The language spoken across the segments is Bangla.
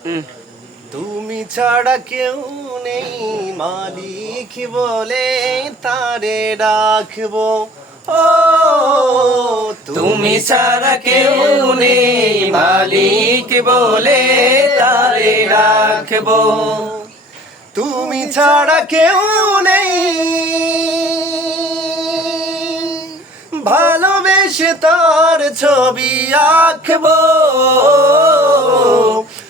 তুমি ছাড়া কেউ নেই মালিক বলে তারে রাখব ও তুমি ছাড়া কেউ নেই মালিক বলে তারে রাখব তুমি ছাড়া কেউ নেই। ভালোবেসে তার ছবি আঁকবো।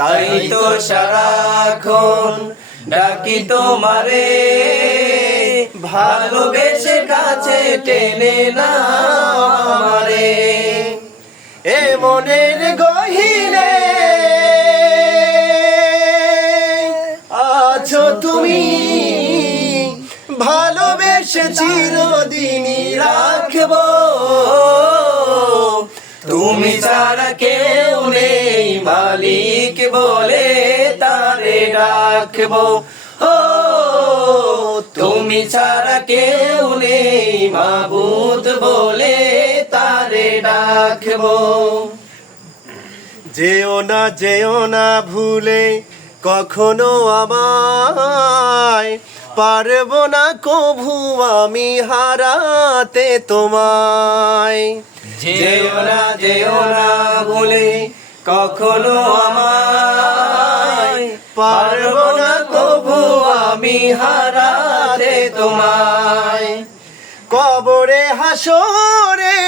তাই তো সারাক্ষণ ডাকি তোমারে। ভালোবেসে কাছে টেনে না আমারে। এ মনের গহিনে আছো তুমি। ভালোবেসে চিরদিনই রাখব। ডাকবো। ও তুমি ছাড়া কেউ নেই মাবুদ বলে তারে ডাকবো। যেও না যেও না ভুলে কখনো আমায়। পারব না কভু আমি হারাতে তোমায়। যেও না যেও না ভুলে কখনো আমায়। পারব না কবু আমি হারাতে তোমায়। কবরে হাসরে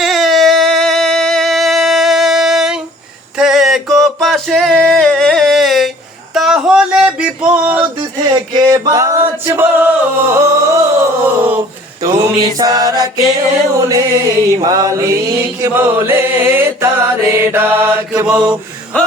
থেকো পাশে, তাহলে বিপদ থেকে বাঁচবো। তুমি সারা কেউ নেই, মালিক বলে তারে ডাকবো। ও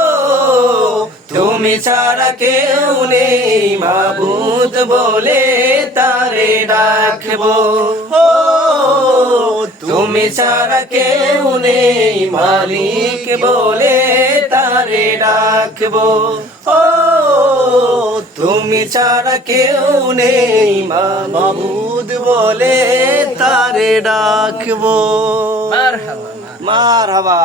তুমি ছাড়া কেউ নেই। মাবুদ বলে তারে ডাকবো। ও তুমি ছাড়া কেউ নেই। মালিক বলে তারে ডাকবো। ও তুমি ছাড়া কেউ নেই। মাবুদ বলে তারে ডাকবো। মার হাবা